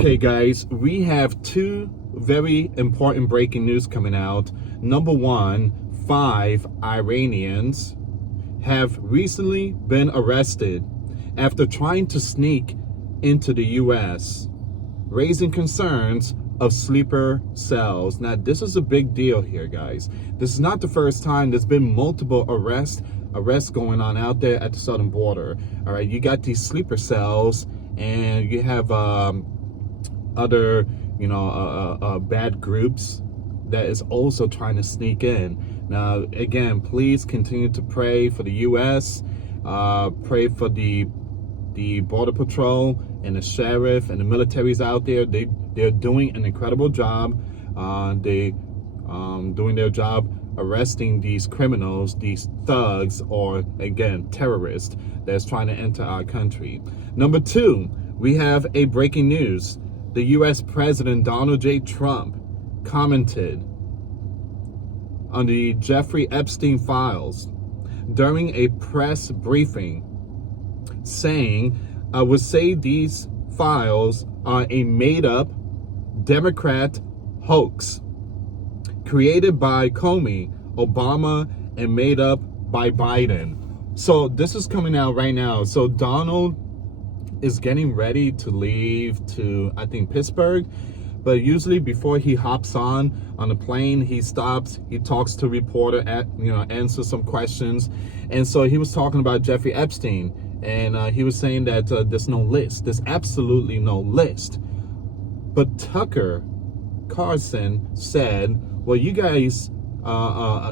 Okay, guys, we have two very important breaking news coming out. Number one, 5 Iranians have recently been arrested after trying to sneak into the US, raising concerns of sleeper cells. Now, this is a big deal here, guys. This is not the first time. There's been multiple arrests going on out there at the southern border. All right, you got these sleeper cells, and you have other, bad groups that is also trying to sneak in. Now, again, please continue to pray for the U.S., pray for the Border Patrol and the sheriff and the militaries out there. They're doing an incredible job. Doing their job arresting these criminals, these thugs, or again, terrorists that's trying to enter our country. Number two, we have a breaking news. The U.S. President Donald J. Trump commented on the Jeffrey Epstein files during a press briefing, saying, I would say these files are a made-up Democrat hoax created by Comey, Obama, and made up by Biden. So this is coming out right now. So Donald is getting ready to leave to, I think, Pittsburgh. But usually before he hops on the plane, he stops, he talks to a reporter, answers some questions. And so he was talking about Jeffrey Epstein. And he was saying that there's no list. There's absolutely no list. But Tucker Carlson said, well, you guys,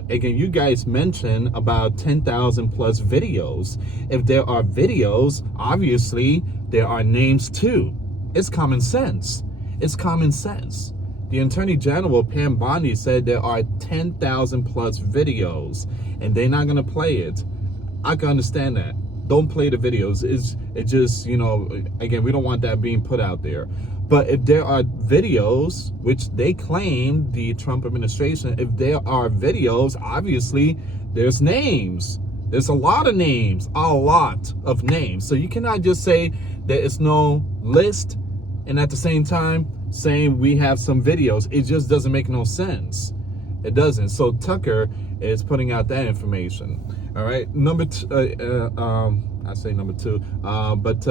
you guys mentioned about 10,000 plus videos. If there are videos, obviously there are names too. It's common sense. It's common sense. The Attorney General, Pam Bondi, said there are 10,000 plus videos, and they're not going to play it. I can understand that. Don't play the videos. It just, again, we don't want that being put out there. But if there are videos, which they claim, the Trump administration, if there are videos, obviously there's names. There's a lot of names, So you cannot just say there is no list and at the same time saying we have some videos. It just doesn't make no sense. It doesn't. So Tucker is putting out that information. All right. I say number two. But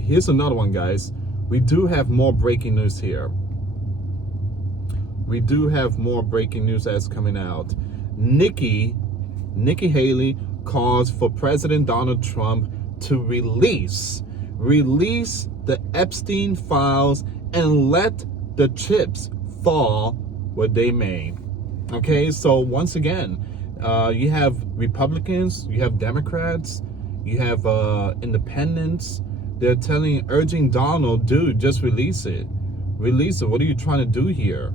here's another one, guys. We do have more breaking news here. We do have more breaking news that's coming out. Nikki Haley calls for President Donald Trump to release the Epstein files and let the chips fall where they may. Okay, so once again, you have Republicans, you have Democrats, you have independents. They're urging Donald, dude, just release it. Release it. What are you trying to do here?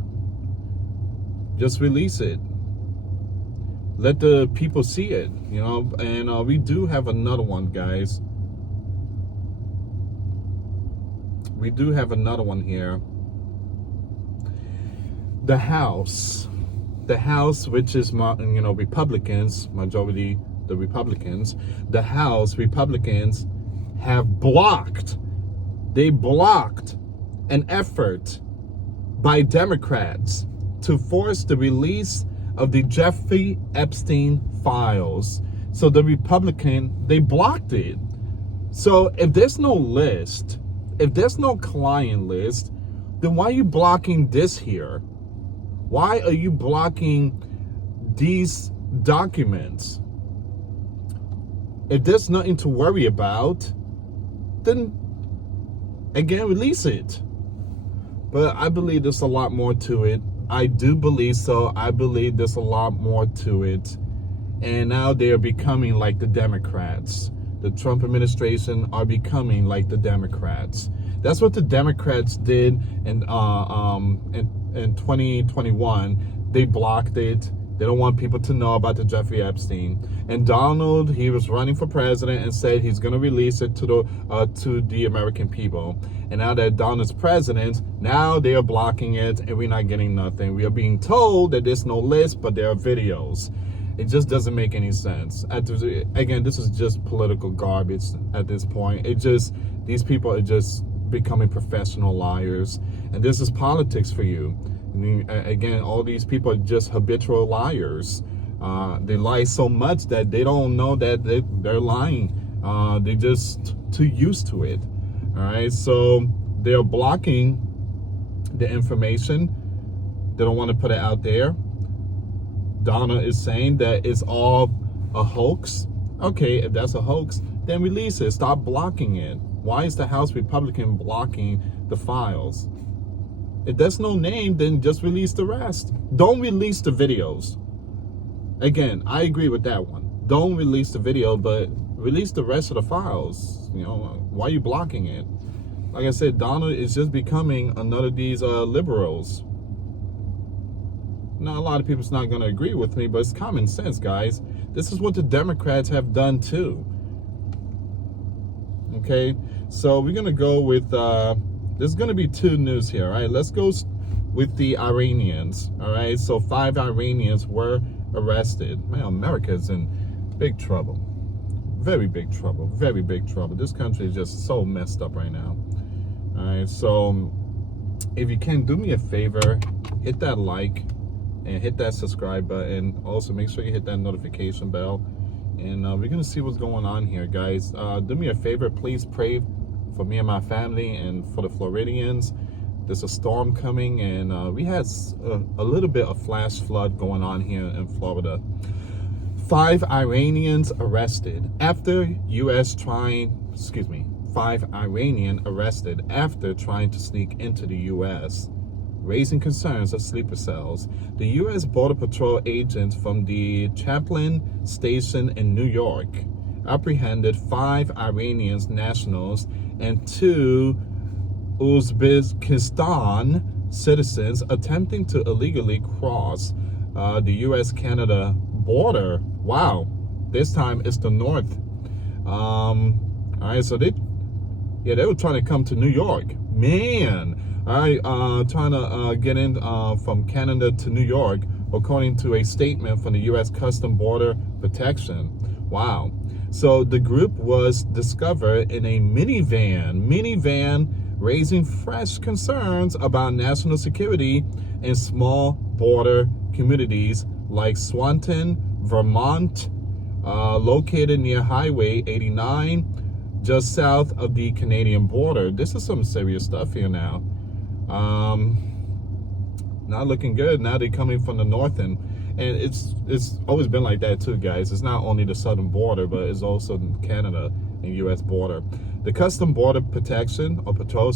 Just release it. Let the people see it, And we do have another one, guys. We do have another one here. The House, which is, Republicans, majority the Republicans. The House Republicans have blocked an effort by Democrats to force the release of the Jeffrey Epstein files. So the they blocked it. So if there's no list, if there's no client list, then why are you blocking this here? Why are you blocking these documents? If there's nothing to worry about, then again, release it. But I believe there's a lot more to it. I do believe so. I believe there's a lot more to it. And now they are becoming like the Democrats. The Trump administration are becoming like the Democrats. That's what the Democrats did in 2021. They blocked it. They don't want people to know about the Jeffrey Epstein. And Donald, he was running for president and said he's going to release it to the American people. And now that Donald's president, now they are blocking it, and we're not getting nothing. We are being told that there's no list, but there are videos. It just doesn't make any sense. Again, this is just political garbage at this point. These people are just becoming professional liars. And this is politics for you. I mean, again, all these people are just habitual liars. They lie so much that they don't know that they're lying. They're just too used to it. All right, so they're blocking the information. They don't want to put it out there. Donna is saying that it's all a hoax. Okay, if that's a hoax, then release it. Stop blocking it. Why is the House Republican blocking the files? If there's no name, then just release the rest. Don't release the videos. Again, I agree with that one. Don't release the video, but release the rest of the files. You know, why are you blocking it? Like I said, Donald is just becoming another of these liberals. Now, a lot of people's not going to agree with me, but it's common sense, guys. This is what the Democrats have done too. Okay, so we're going to go with, there's going to be two news here, all right? Let's go with the Iranians, all right? So 5 Iranians were arrested. Man, America's in big trouble. Very big trouble. Very big trouble. This country is just so messed up right now. All right, so if you can do me a favor, hit that like and hit that subscribe button. Also, make sure you hit that notification bell. And we're going to see what's going on here, guys. Do me a favor. Please pray for me and my family and for the Floridians. There's a storm coming, and we had a little bit of flash flood going on here in Florida. 5 Iranians arrested after 5 Iranian arrested after trying to sneak into the U.S., raising concerns of sleeper cells. The U.S. Border Patrol agents from the Chaplin Station in New York apprehended 5 Iranian nationals and 2 Uzbekistan citizens attempting to illegally cross the U.S.-Canada border. Wow, this time it's the north. All right, so they were trying to come to New York. Man, all right, trying to get in from Canada to New York, according to a statement from the U.S. Custom Border Protection. Wow. So the group was discovered in a minivan, raising fresh concerns about national security in small border communities like Swanton, Vermont, located near Highway 89, just south of the Canadian border. This is some serious stuff here now. Not looking good. Now they're coming from the north end. And it's always been like that too, guys. It's not only the southern border, but it's also Canada and U.S. border. The Custom Border Protection, or Patrol,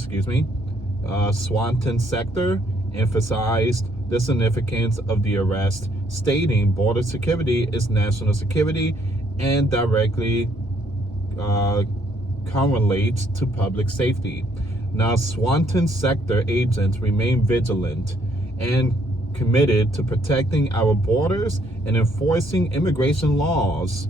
Swanton sector emphasized the significance of the arrest, stating border security is national security and directly correlates to public safety. Now, Swanton sector agents remain vigilant and committed to protecting our borders and enforcing immigration laws.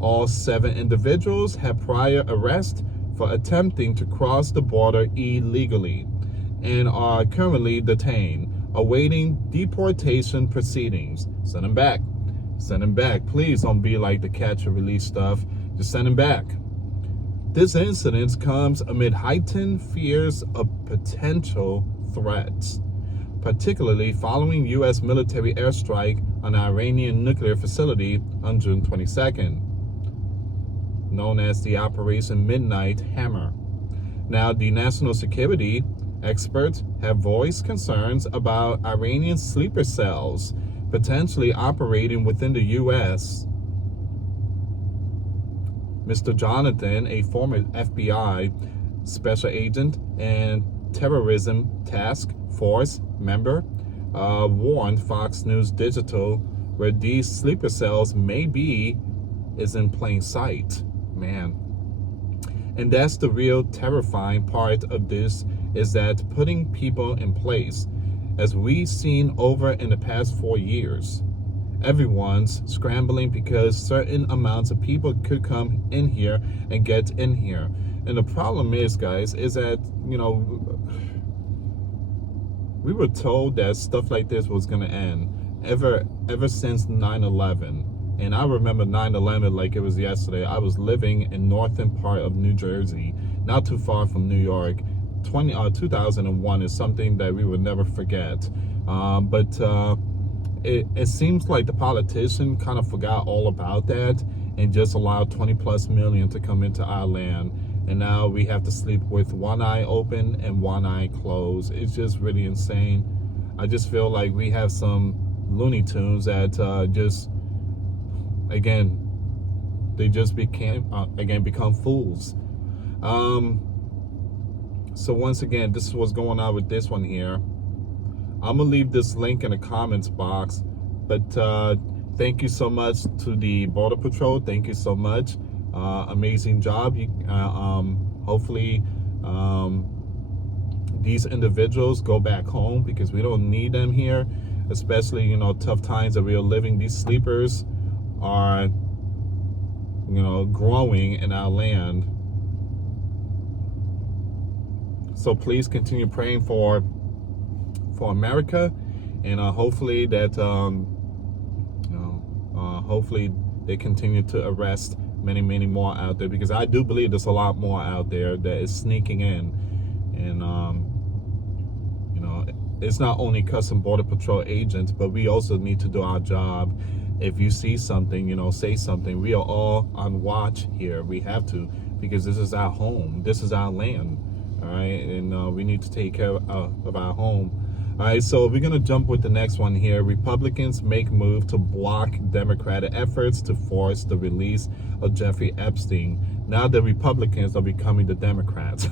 All 7 individuals have prior arrest for attempting to cross the border illegally and are currently detained, awaiting deportation proceedings. Send them back. Send them back. Please don't be like the catch and release stuff. Just send them back. This incident comes amid heightened fears of potential threats, particularly following U.S. military airstrike on an Iranian nuclear facility on June 22nd, known as the Operation Midnight Hammer. Now, the national security experts have voiced concerns about Iranian sleeper cells potentially operating within the U.S. Mr. Jonathan, a former FBI special agent and terrorism task force member, warned Fox News Digital where these sleeper cells may be is in plain sight. Man. And that's the real terrifying part of this, is that putting people in place, as we've seen over in the past 4 years, everyone's scrambling because certain amounts of people could come in here and get in here. And the problem is, guys, is that, you know, we were told that stuff like this was going to end ever since 9/11. And I remember 9/11 like it was yesterday. I was living in northern part of New Jersey, not too far from New York. 2001 is something that we will never forget. But it seems like the politician kind of forgot all about that and just allowed 20 plus million to come into our land. And now we have to sleep with one eye open and one eye closed. It's just really insane. I just feel like we have some Looney Tunes that just, again, they just become fools. So once again, this is what's going on with this one here. I'm gonna leave this link in the comments box, but thank you so much to the Border Patrol. Thank you so much. Amazing job. Hopefully these individuals go back home, because we don't need them here, especially, you know, tough times that we are living. These sleepers are, you know, growing in our land. So please continue praying for America, and hopefully that hopefully they continue to arrest many more out there, because I do believe there's a lot more out there that is sneaking in. And you know, it's not only Custom Border Patrol agents, but we also need to do our job. If you see something, you know, say something. We are all on watch here. We have to, because this is our home, this is our land. All right, and we need to take care of our home. All right, so we're gonna jump with the next one here. Republicans make move to block Democratic efforts to force the release of Jeffrey Epstein. Now the Republicans are becoming the Democrats,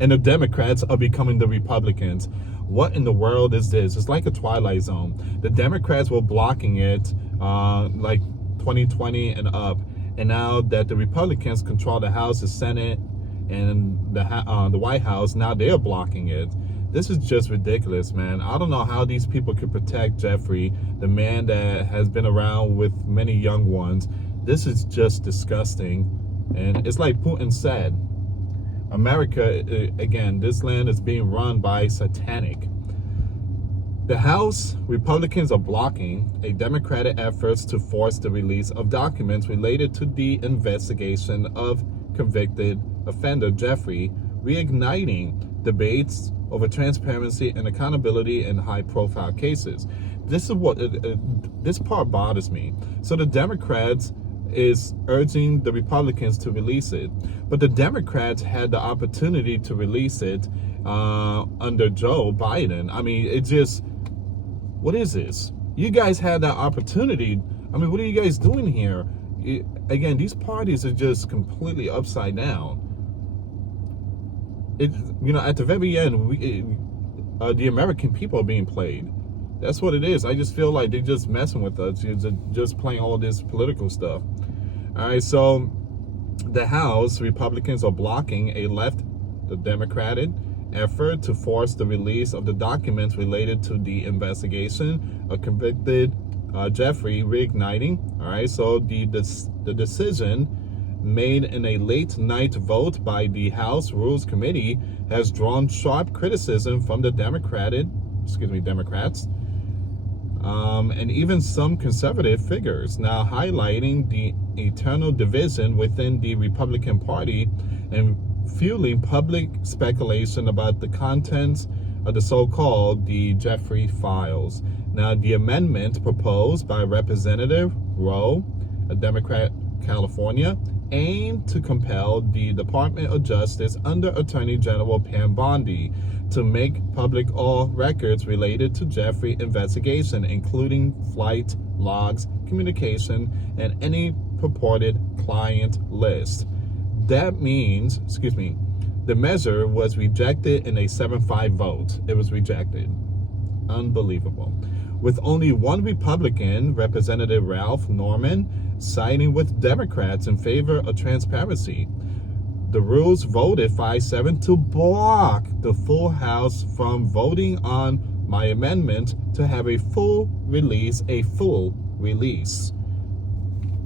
and the Democrats are becoming the Republicans. What in the world is this? It's like a Twilight Zone. The Democrats were blocking it like 2020 and up, and now that the Republicans control the House, the Senate, and the White House, now they're blocking it. This is just ridiculous, man. I don't know how these people could protect Jeffrey, the man that has been around with many young ones. This is just disgusting. And it's like Putin said, America, again, this land is being run by satanic. The House Republicans are blocking a Democratic efforts to force the release of documents related to the investigation of convicted offender Jeffrey, reigniting debates over transparency and accountability in high-profile cases. This is what this part bothers me. So the Democrats is urging the Republicans to release it, but the Democrats had the opportunity to release it under Joe Biden. I mean, it just, what is this? You guys had that opportunity. I mean, what are you guys doing here? Again, these parties are just completely upside down. You know, at the very end, the American people are being played. That's what it is. I just feel like they're just messing with us, just playing all this political stuff. All right, so the House Republicans are blocking the Democratic effort to force the release of the documents related to the investigation of convicted Jeffrey, reigniting. All right, so the decision made in a late night vote by the House Rules Committee has drawn sharp criticism from the Democrats, and even some conservative figures, now highlighting the eternal division within the Republican Party and fueling public speculation about the contents of the so-called the Jeffrey files. Now, the amendment proposed by Representative Rowe, a Democrat, California, aimed to compel the Department of Justice under Attorney General Pam Bondi to make public all records related to Jeffrey investigation, including flight logs, communication, and any purported client list. That means, the measure was rejected in a 7-5 vote. It was rejected. Unbelievable. With only one Republican, Representative Ralph Norman, siding with Democrats in favor of transparency. The Rules voted 5-7 to block the full House from voting on my amendment to have a full release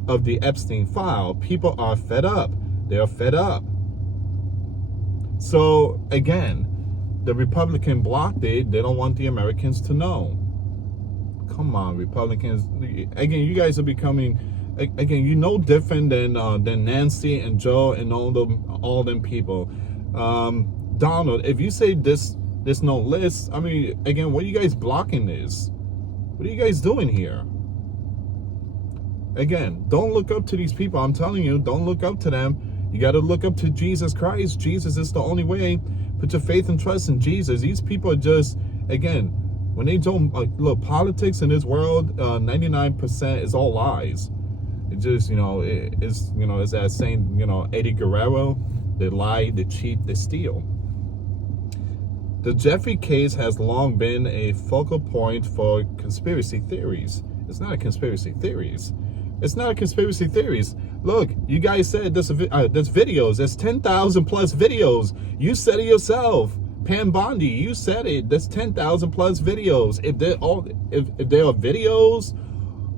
of the Epstein file. People are fed up. They're fed up. So again, the Republican blocked it. They don't want the Americans to know. Come on, Republicans. Again, you guys are becoming, again, you know, different than Nancy and Joe and all them people. Donald, if you say there's no list, I mean, again, what are you guys blocking this? What are you guys doing here? Again, don't look up to these people. I'm telling you, don't look up to them. You got to look up to Jesus Christ. Jesus is the only way. Put your faith and trust in Jesus. These people are just, again, when they don't, look, politics in this world, 99% is all lies. It just, it's that saying, Eddie Guerrero, they lie, they cheat, they steal. The Jeffrey case has long been a focal point for conspiracy theories. It's not a conspiracy theories. It's not a conspiracy theories. Look, you guys said there's videos. There's 10,000 plus videos. You said it yourself. Pam Bondi, you said it. There's 10,000 plus videos. If there are videos,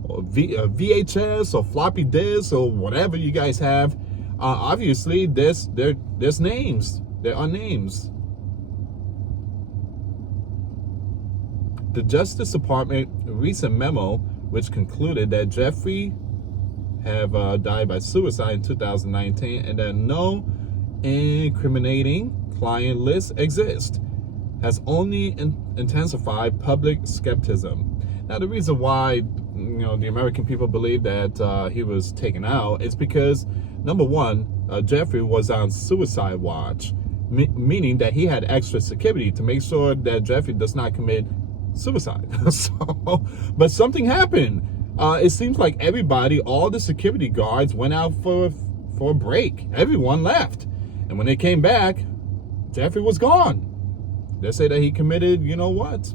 or VHS or floppy disks or whatever you guys have, obviously there's names. There are names. The Justice Department recent memo, which concluded that Jeffrey have died by suicide in 2019 and that no incriminating client list exists, has only intensified public skepticism. Now, the reason why the American people believe that he was taken out is because, number one, Jeffrey was on suicide watch, meaning that he had extra security to make sure that Jeffrey does not commit suicide. But something happened. It seems like everybody, all the security guards, went out for a break. Everyone left, and when they came back, Jeffrey was gone. They say that he committed, what?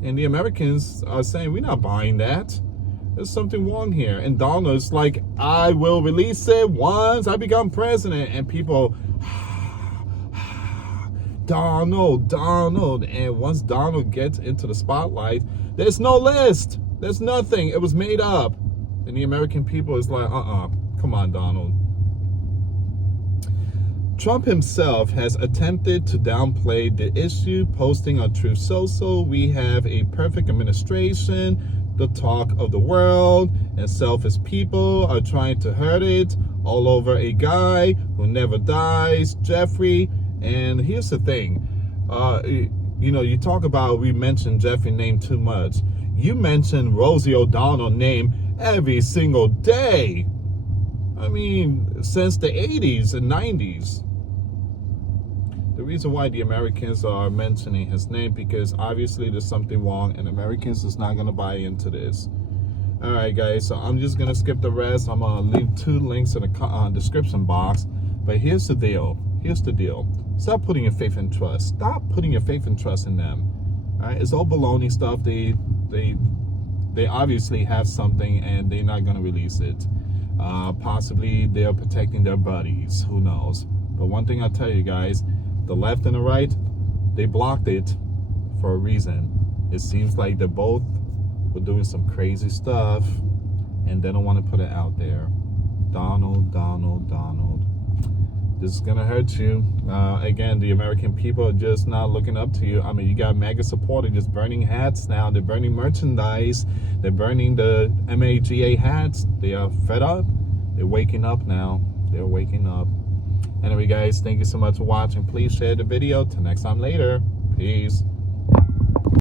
And the Americans are saying, we're not buying that. There's something wrong here. And Donald's like, I will release it once I become president. And people, Donald. And once Donald gets into the spotlight, there's no list. There's nothing. It was made up. And the American people is like, come on, Donald. Trump himself has attempted to downplay the issue, posting on Truth Social, we have a perfect administration, the talk of the world, and selfish people are trying to hurt it, all over a guy who never dies, Jeffrey. And here's the thing, you talk about, we mentioned Jeffrey name too much. You mention Rosie O'Donnell name every single day. I mean, since the 80s and 90s. The reason why the Americans are mentioning his name, because obviously there's something wrong and Americans is not going to buy into this. All right, guys, so I'm just going to skip the rest. I'm going to leave 2 links in the description box. But here's the deal. Stop putting your faith and trust. Stop putting your faith and trust in them. All right, it's all baloney stuff. They obviously have something and they're not going to release it. Possibly they're protecting their buddies. Who knows? But one thing I'll tell you guys, the left and the right, they blocked it for a reason. It seems like they both were doing some crazy stuff and they don't want to put it out there. Donald. This is gonna hurt you. Again, the American people are just not looking up to you. I mean, you got MAGA supporters just burning hats now. They're burning merchandise. They're burning the MAGA hats. They are fed up. They're waking up now. They're waking up. Anyway, guys, thank you so much for watching. Please share the video. Till next time later. Peace.